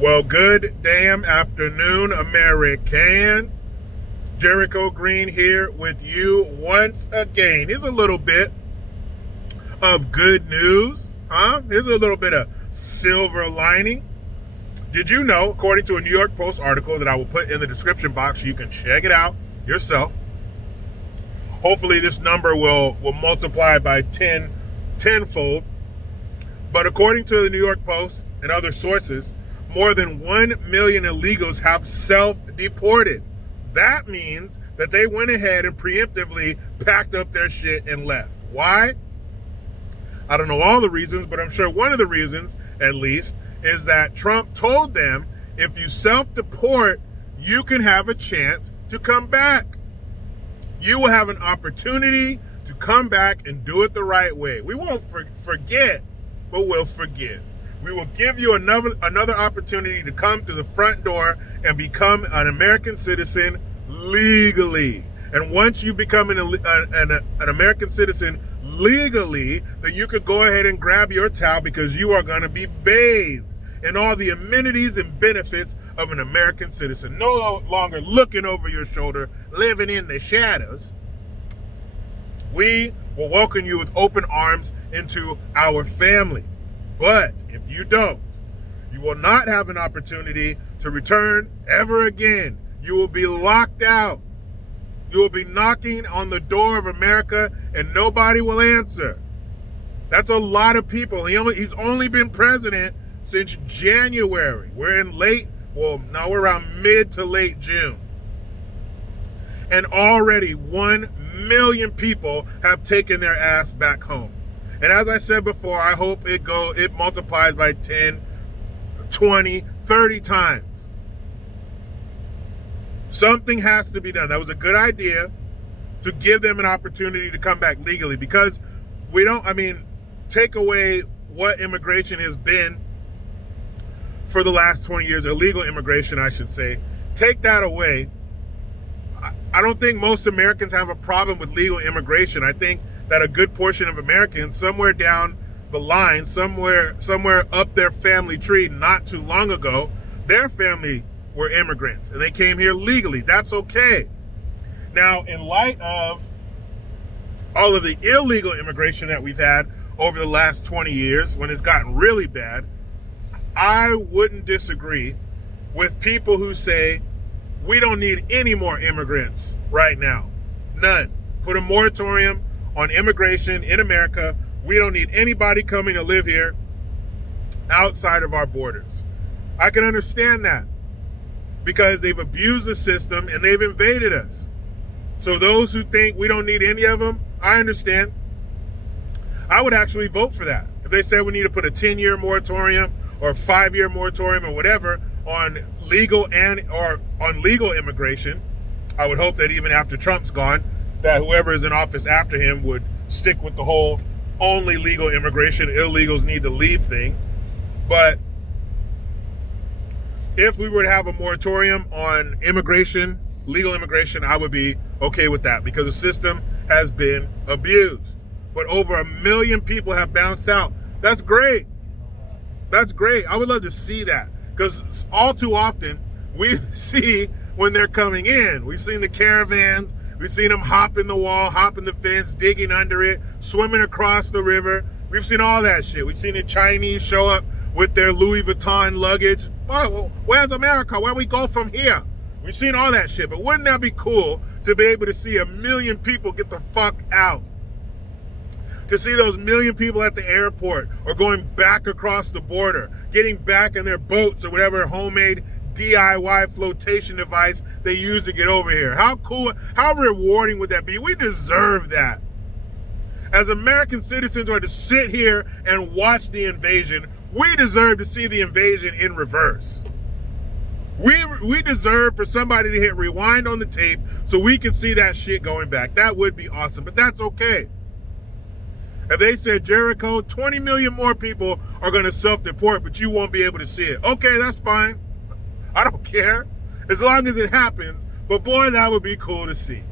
Well, good damn afternoon, American. Jericho Green here with you once again. Here's a little bit of good news, huh? Here's a little bit of silver lining. Did you know, according to a New York Post article that I will put in the description box, you can check it out yourself. Hopefully this number will multiply by tenfold. But according to the New York Post and other sources, more than 1 million illegals have self-deported. That means that they went ahead and preemptively packed up their shit and left. Why? I don't know all the reasons, but I'm sure one of the reasons, at least, is that Trump told them, if you self-deport, you can have a chance to come back. You will have an opportunity to come back and do it the right way. We won't forget, but we'll forgive. We will give you another opportunity to come to the front door and become an American citizen legally. And once you become an American citizen legally, then you could go ahead and grab your towel because you are going to be bathed in all the amenities and benefits of an American citizen. No longer looking over your shoulder, living in the shadows. We will welcome you with open arms into our family. But if you don't, you will not have an opportunity to return ever again. You will be locked out. You will be knocking on the door of America and nobody will answer. That's a lot of people. He's only been president since January. We're we're around mid to late June. And already 1 million people have taken their ass back home. And as I said before, I hope it multiplies by 10, 20, 30 times. Something has to be done. That was a good idea to give them an opportunity to come back legally, because take away what immigration has been for the last 20 years, illegal immigration, I should say. Take that away. I don't think most Americans have a problem with legal immigration. I think that a good portion of Americans, somewhere down the line, somewhere up their family tree not too long ago, their family were immigrants and they came here legally. That's okay. Now, in light of all of the illegal immigration that we've had over the last 20 years, when it's gotten really bad, I wouldn't disagree with people who say we don't need any more immigrants right now. None. Put a moratorium on immigration in America. We don't need anybody coming to live here outside of our borders. I can understand that because they've abused the system and they've invaded us. So those who think we don't need any of them, I understand. I would actually vote for that. If they said we need to put a 10-year moratorium or a 5-year moratorium or whatever on legal immigration, I would hope that even after Trump's gone, that whoever is in office after him would stick with the whole only legal immigration, illegals need to leave thing. But if we were to have a moratorium on immigration, legal immigration, I would be okay with that because the system has been abused. But over 1 million people have bounced out. That's great. That's great. I would love to see that because all too often we see when they're coming in. We've seen the caravans. We've seen them hop in the wall, hop in the fence, digging under it, swimming across the river. We've seen all that shit. We've seen the Chinese show up with their Louis Vuitton luggage. Well, where's America? Where we go from here? We've seen all that shit. But wouldn't that be cool to be able to see 1 million people get the fuck out? To see those 1 million people at the airport or going back across the border, getting back in their boats or whatever homemade DIY flotation device they use to get over here. How cool, how rewarding would that be? We deserve that. As American citizens are to sit here and watch the invasion, we deserve to see the invasion in reverse. We deserve for somebody to hit rewind on the tape so we can see that shit going back. That would be awesome, but that's okay. If they said, Jericho, 20 million more people are going to self-deport, but you won't be able to see it. Okay, that's fine. I don't care. As long as it happens. But boy, that would be cool to see.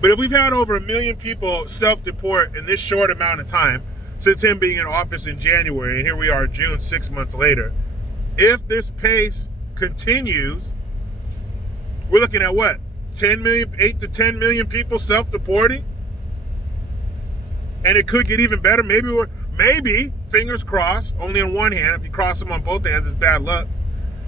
But if we've had over 1 million people self-deport in this short amount of time, since him being in office in January, and here we are June, 6 months later, If this pace continues, we're looking at what? 10 million, 8 to 10 million people self-deporting? And it could get even better. Maybe, fingers crossed, only on one hand. If you cross them on both hands, it's bad luck.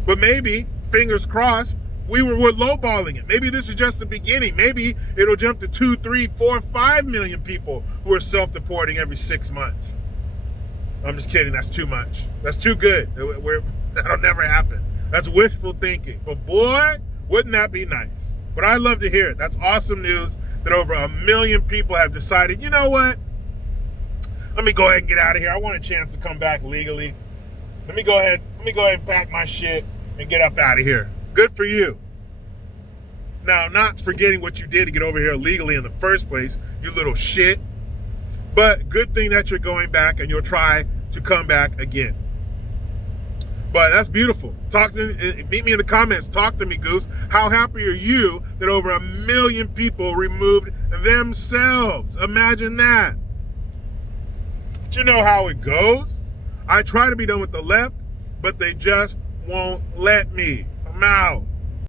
But maybe, fingers crossed, we're lowballing it. Maybe this is just the beginning. Maybe it'll jump to 2, 3, 4, 5 million people who are self-deporting every 6 months. I'm just kidding. That's too much. That's too good. That'll never happen. That's wishful thinking. But boy, wouldn't that be nice? But I love to hear it. That's awesome news that over 1 million people have decided, you know what? Let me go ahead and get out of here. I want a chance to come back legally. Let me go ahead and pack my shit and get up out of here. Good for you. Now, not forgetting what you did to get over here illegally in the first place, you little shit. But good thing that you're going back and you'll try to come back again. But that's beautiful. Meet me in the comments. Talk to me, Goose. How happy are you that over 1 million people removed themselves? Imagine that. But you know how it goes. I try to be done with the left, but they just won't let me. I'm out.